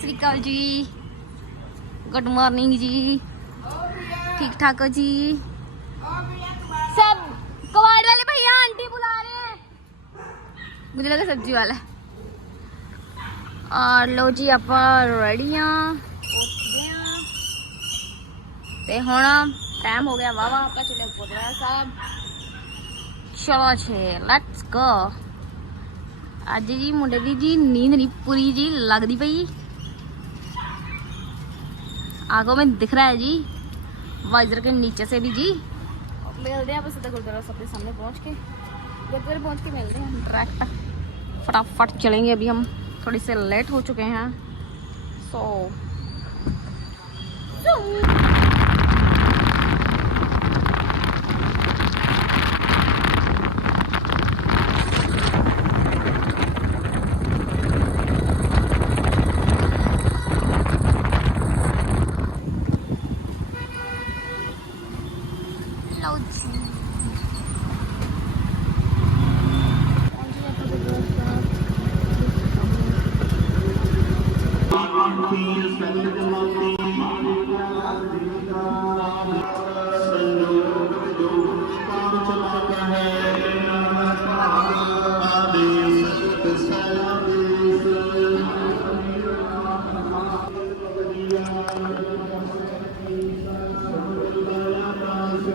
ਸ੍ਰੀ ਅਕਾਲ ਜੀ good morning ਜੀ ठीक ठाक हो जी सब कबाड़ वाले भैया आंटी बुला रहे हैं मुझे लगा सब्जी वाला और लो ਜੀ ਆਪਾਂ ਰੈਡੀ ਆ ਉੱਠਦੇ ਆ ਤੇ ਹੁਣ ਟਾਈਮ ਹੋ ਗਿਆ ਵਾਵਾ ਆਪਾਂ ਚੱਲੇ ਗੁਰਦੁਆਰਾ ਸਾਹਿਬ ਚਲੋ ਛੇ ਲੈਟਸ ਗੋ ਅੱਜ ਜੀ ਮੁੰਡੇ ਦੀ ਜੀ ਨੀਂਦ ਨਹੀਂ ਪੂਰੀ ਜੀ ਲੱਗਦੀ ਪਈ आगो में दिख रहा है जी। वाइजर के नीचे से भी जी। मिलते हैं सीधा गुरुद्वारा सबके सामने पहुँच के। गुरुद्वारे पहुँच के मिलते हैं डायरेक्ट फटाफट चलेंगे अभी हम। थोड़ी से लेट हो चुके हैं। सो ਲਓ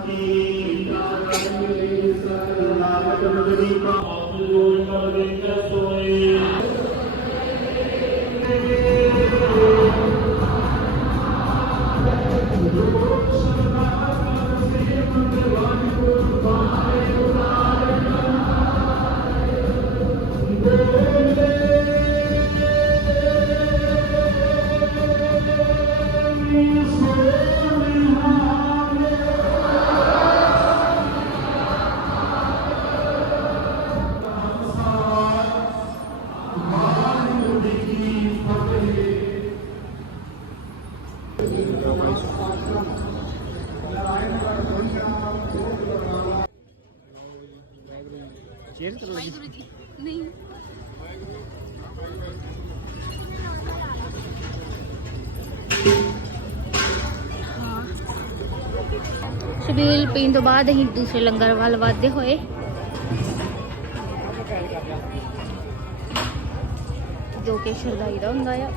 Thank you. ਵਾਹਿਗੁਰੂ ਜੀ ਨਹੀਂ ਸ਼ਬੀਲ ਪੀਣ ਤੋਂ ਬਾਅਦ ਅਸੀਂ ਦੂਸਰੇ ਲੰਗਰ ਵੱਲ ਵਧਦੇ ਹੋਏ। ਜੋ ਕਿ ਸ਼ਰਦਾਈ ਦਾ ਹੁੰਦਾ ਆ।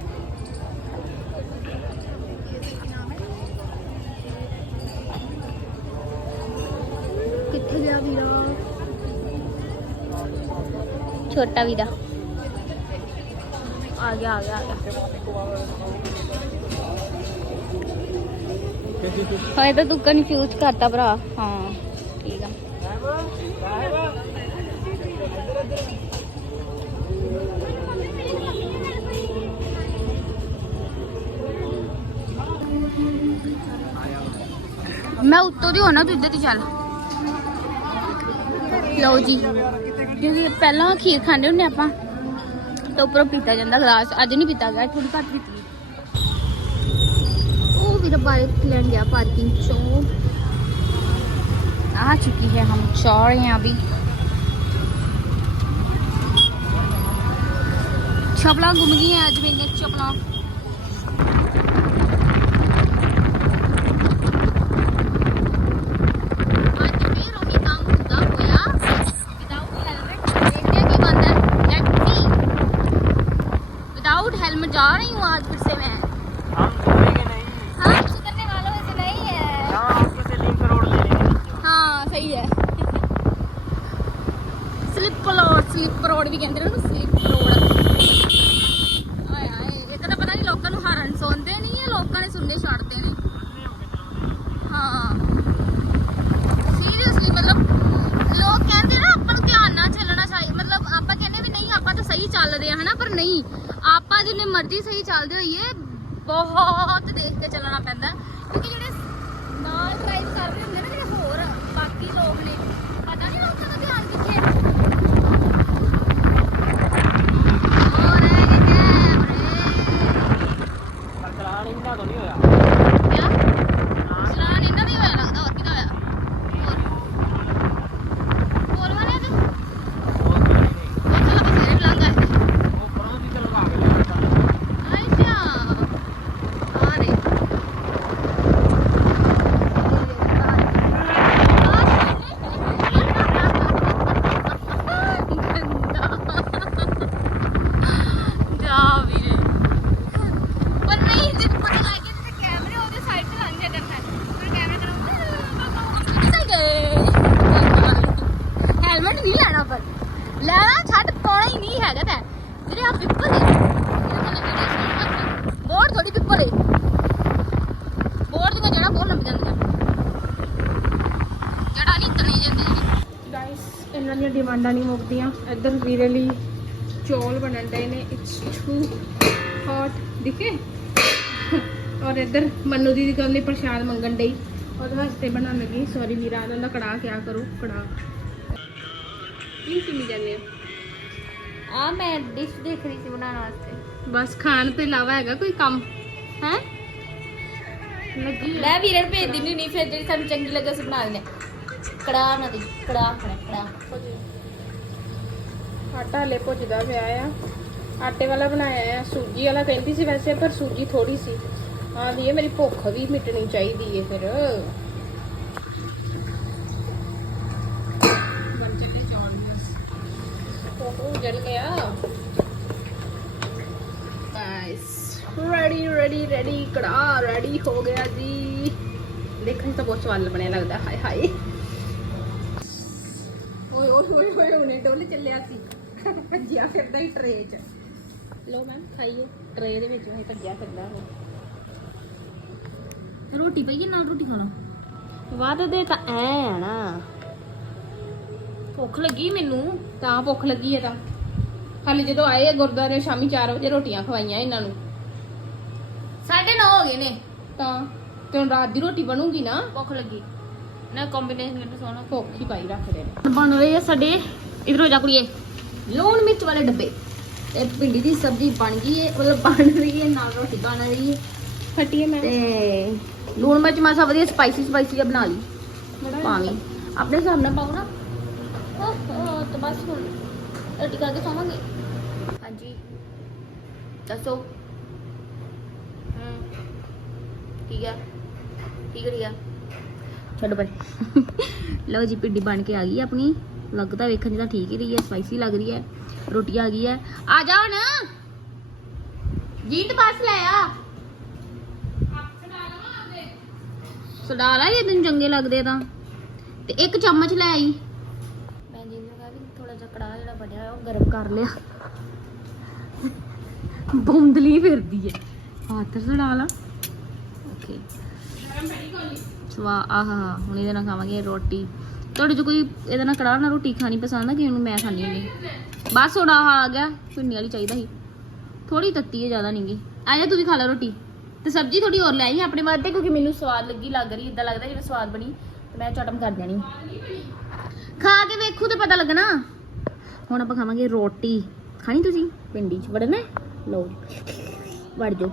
ਕਿੱਥੇ ਗਿਆ ਵੀਰਾ? ਛੋਟਾ ਵੀਰਾ ਆ ਗਿਆ ਆ ਗਿਆ ਆ ਗਿਆ। ਹਾਏ ਤਾਂ ਤੂੰ ਕਨਫਿਊਜ਼ ਕਰਤਾ ਭਰਾ। ਹਾਂ ਠੀਕ ਆ। ਮੈਂ ਉੱਤੋਂ ਦੀ ਹੋਣਾ ਤੂੰ ਇੱਧਰ ਦੀ ਚੱਲ। ਲਓ ਜੀ। ਕਿਉਂਕਿ ਪਹਿਲਾਂ ਖੀਰ ਖਾਂਦੇ ਹੁੰਦੇ ਆਪਾਂ ਤਾਂ ਉੱਪਰੋਂ ਪੀਤਾ ਜਾਂਦਾ ਗਲਾਸ ਅੱਜ ਨਹੀਂ ਪੀਤਾ ਗਿਆ ਥੋੜੀ ਘੱਟ ਪੀਤੀ ਉਹ ਵੀਰ ਬਾਈਕ ਲੈਣ ਗਿਆ पार्किंग चो आ चुकी है हम चौर हैं अभी चपला घूम गई हैं आज मेरी चपला ਸਲਿੱਪ ਰੋਡ ਵੀ ਕਹਿੰਦੇ ਨੇ ਉਹਨੂੰ, ਸਲਿੱਪ ਰੋਡ ਆਏ ਆਏ ਇਹ ਤਾਂ ਪਤਾ ਨਹੀਂ ਲੋਕਾਂ ਨੂੰ ਹਰਨ ਸੁਣਦੇ ਨਹੀਂ ਇਹ ਲੋਕਾਂ ਨੇ ਸੁਣਨੇ ਛੱਡਦੇ ਨੇ। ਹਾਂ। ਸੀਰੀਅਸਲੀ ਮਤਲਬ ਲੋਕ ਕਹਿੰਦੇ ਨਾ ਆਪਾਂ ਨੂੰ ਧਿਆਨ ਨਾਲ ਚੱਲਣਾ ਚਾਹੀਦਾ ਮਤਲਬ ਆਪਾਂ ਕਹਿੰਦੇ ਵੀ ਨਹੀਂ, ਆਪਾਂ ਤਾਂ ਸਹੀ ਚੱਲ ਰਹੇ ਆ, ਹਨਾ, ਪਰ ਨਹੀਂ। ਆਪਾਂ ਜਿੰਨੇ ਮਰਜ਼ੀ ਸਹੀ ਚੱਲਦੇ ਹੋਈਏ, ਬਹੁਤ ਦੇਖ ਲੈਣਾ ਛੱਡ ਪਾਉਣਾ ਹੀ ਨਹੀਂ ਹੈਗਾ ਤਾਂ। ਜਿਹੜੇ ਆ ਪਿੱਪਲ ਏ ਬੋਰਡ ਥੋੜੀ ਪਿੱਪਲ ਏ ਬੋਰਡ ਦੀਆਂ ਜੜਾ ਬਹੁਤ ਲੰਬੀਆਂ ਹੁੰਦੀਆਂ। ਜੜਾ ਨਹੀਂ ਤਣੀ ਜਾਂਦੀ ਗਾਇਸ ਇਹਨਾਂ ਦੀਆਂ ਡਿਮਾਂਡਾਂ ਨਹੀਂ ਮੁੱਕਦੀਆਂ। ਇੱਧਰ ਵੀਰੇ ਲਈ ਚੌਲ ਬਣਨ ਡਏ ਨੇ। ਇਟਸ ਟੂ ਹੌਟ ਦਿਖੇ? ਔਰ ਇੱਧਰ ਮੰਨੂ ਦੀ ਗੱਲ ਲਈ ਪ੍ਰਸ਼ਾਦ ਮੰਗਣ ਡਈ। ਉਹਦੇ ਵਾਸਤੇ ਬਣਾਉਣ ਲੱਗੀ। ਸੌਰੀ ਵੀਰਾ ਇਹਨਾਂ ਦਾ ਕੜਾ ਕਿਆ ਕਰੋ? ਕੜਾ ਕੀ ਕੀ ਜਾਂਦੇ ਆ ਆ ਮੈਂ ਡਿਸ਼ ਦੇਖ ਰਹੀ ਸੀ ਬਣਾਉਣ ਵਾਸਤੇ। ਬਸ ਖਾਣ ਤੋਂ ਇਲਾਵਾ ਹੈਗਾ ਕੋਈ ਕੰਮ? ਹੈ? ਲੱਗੀ। ਮੈਂ ਵੀਰੇ ਨੂੰ ਭੇਜ ਦਿੰਦੀ ਨਹੀਂ ਫਿਰ ਜਿਹੜੀ ਸਾਨੂੰ ਚੰਗੀ ਲੱਗੇ ਅਸੀਂ ਬਣਾ ਲੈਣੇ ਕੜਾ ਨਾ ਦੀ ਕੜਾ ਖਾਣਾ ਕੜਾ ਆਟਾ ਹਲੇ ਭੁੱਜਦਾ ਪਿਆ ਆ। ਆਟੇ ਵਾਲਾ ਬਣਾਇਆ ਆ ਸੂਜੀ ਵਾਲਾ ਕਹਿੰਦੀ ਸੀ ਵੈਸੇ ਪਰ ਸੂਜੀ ਥੋੜੀ ਸੀ। ਹਾਂ ਵੀ ਇਹ ਮੇਰੀ ਭੁੱਖ ਵੀ ਮਿਟਣੀ ਚਾਹੀਦੀ ਏ ਫਿਰ। ਰੈਡੀ ਰੈਡੀ ਰੈਡੀ ਕੜਾ ਰੈਡੀ ਹੋ ਗਿਆ ਜੀ। ਦੇਖਣ 'ਚ ਤਾਂ ਬਹੁਤ ਸਵਾਦ ਬਣਿਆ ਲੱਗਦਾ, ਹਾਏ ਹਾਏ। ਓਏ ਓਏ ਓਏ ਓਏ ਉਹਨੇ ਡੋਲ ਚੱਲਿਆ ਸੀ। ਭੱਜਿਆ ਫਿਰਦਾ ਹੀ ਟਰੇ 'ਚ। ਲਓ ਮੈਮ ਖਾਈਓ। ਟਰੇ ਦੇ ਵਿੱਚ ਉਹ ਭੱਜਿਆ ਫਿਰਦਾ ਉਹ। ਰੋਟੀ ਪਈ ਨਾਲ ਰੋਟੀ ਖਾਣਾ? ਵੱਧਦੇ ਤਾਂ ਐ ਨਾ। ਭੁੱਖ ਲੱਗੀ ਮੈਨੂੰ, ਤਾਂ ਭੁੱਖ ਲੱਗੀ ਹੈ ਤਾਂ। ਹਾਲੇ ਜਦੋਂ ਆਏ ਆ ਗੁਰਦੁਆਰੇ, ਸ਼ਾਮੀ 4 ਵਜੇ ਰੋਟੀਆਂ ਖਵਾਈਆਂ ਇਹਨਾਂ ਨੂੰ। 9:30 ਹੋ ਗਏ ਨੇ। ਤਾਂ ਤੇ ਹੁਣ ਰਾਤ ਦੀ ਰੋਟੀ ਬਣੂਗੀ ਨਾ? ਭੁੱਖ ਲੱਗੀ। ਨਾ ਕੰਬੀਨੇਸ਼ਨ ਕਿੰਨਾ ਸੋਹਣਾ। ਭੁੱਖ ਹੀ ਪਾਈ ਰੱਖਦੇ ਨੇ ਬਣ ਰਹੇ ਆ ਸਾਡੇ ਇਧਰੋਂ ਜਾ ਕੁੜੀਏ ਲੂਣ ਮਿਰਚ ਵਾਲੇ ਡੱਬੇ। ਤੇ ਭਿੰਡੀ ਦੀ ਸਬਜ਼ੀ ਬਣ ਗਈ ਹੈ ਮਤਲਬ ਬਣ ਰਹੀ ਹੈ ਨਾਲ ਰੋਟੀ ਬਣ ਰਹੀ ਹੈ ਫਟੀਏ ਮੈਂ। ਤੇ ਲੂਣ ਮਿਰਚ ਮਾਸਾ ਵਧੀਆ ਸਪਾਈਸੀ ਸਪਾਈਸੀ ਬਣਾ ਲਈ। ਪਾਵੀਂ। ਆਪਣੇ ਹਿਸਾਬ ਨਾਲ ਨਾ। ਓਹ ਤਾਂ ਬਸ ਹੁਣ ਰੋਟੀ ਖਾ ਕੇ ਸੌਵਾਂਗੇ। ਹਾਂਜੀ। ਦੱਸੋ ਹੂੰ ਠੀਕ ਆ ਕੀ ਕਰੀਆ ਛੱਡ ਪਰੇ। ਲਓ ਜੀ ਪਿੰਡੀ ਬਣ ਕੇ ਆ ਗਈ ਹੈ ਆਪਣੀ ਲੱਗਦਾ ਵੇਖਣ 'ਚ ਤਾਂ ਠੀਕ ਹੀ ਰਹੀ ਹੈ ਸਪਾਈਸੀ ਲੱਗ ਰਹੀ ਹੈ ਰੋਟੀ ਆ ਗਈ ਹੈ। ਆ ਜਾ ਹੁਣ। ਜੀਤ ਬਸ ਲੈ ਆ। ਸਡਾ ਲਾ ਇਹ ਦਿਨ ਚੰਗੇ ਲੱਗਦੇ ਤਾਂ। ਤੇ ਇੱਕ ਚਮਚ ਲੈ ਆਈ। ਮੈਂ ਜੀ ਨੂੰ ਕਿਹਾ ਵੀ ਥੋੜਾ ਜਿਹਾ ਕੜਾਹ ਜਿਹੜਾ ਬਣਿਆ ਹੋਇਆ ਉਹ ਗਰਮ ਕਰ ਲਿਆ। ਬੁੰਦਲੀ ਫਿਰਦੀ ਹੈ। ਹੱਥ ਸੜਾ ਲਾ। ਓਕੇ ਸਵਾ ਆਹਾ, ਹੁਣ ਇਹਦੇ ਨਾਲ ਖਾਵਾਂਗੇ ਰੋਟੀ। ਤੁਹਾਡੇ ਚ ਕੋਈ ਇਹਦੇ ਨਾਲ ਕੜਾਹ ਨਾਲ ਰੋਟੀ ਖਾਣੀ ਪਸੰਦ ਆ ਕਿ ਉਹਨੂੰ ਮੈਂ ਖਾਣੀ ਹੁੰਦੀ ਬਸ ਹੁਣ ਆਹ ਆ ਗਿਆ ਪਿੰਡੀ ਵਾਲੀ ਚਾਹੀਦਾ ਸੀ। ਥੋੜੀ ਤੱਤੀ ਹੈ, ਜ਼ਿਆਦਾ ਨਹੀਂਗੀ ਆ ਜਾ, ਤੂੰ ਵੀ ਖਾ ਲੈ ਰੋਟੀ। ਤੇ ਸਬਜ਼ੀ ਥੋੜੀ ਹੋਰ ਲੈ ਆਈ ਆਪਣੇ ਵਾਸਤੇ ਕਿਉਂਕਿ ਮੈਨੂੰ ਸਵਾਦ ਲੱਗੀ, ਲੱਗ ਰਹੀ ਇਦਾਂ ਲੱਗਦਾ ਜਿਵੇਂ ਸਵਾਦ ਬਣੀ। ਤੇ ਮੈਂ ਚਟਮ ਕਰ ਦੇਣੀ। ਖਾ ਕੇ ਵੇਖੂ ਤੇ ਪਤਾ ਲੱਗਣਾ। ਹੁਣ ਆਪਾਂ ਖਾਵਾਂਗੇ ਰੋਟੀ। ਖਾਣੀ ਤੁਸੀਂ? ਪਿੰਡੀ ਚ। ਵੜਨਾ? ਲਓ ਵੜ ਜਾਓ।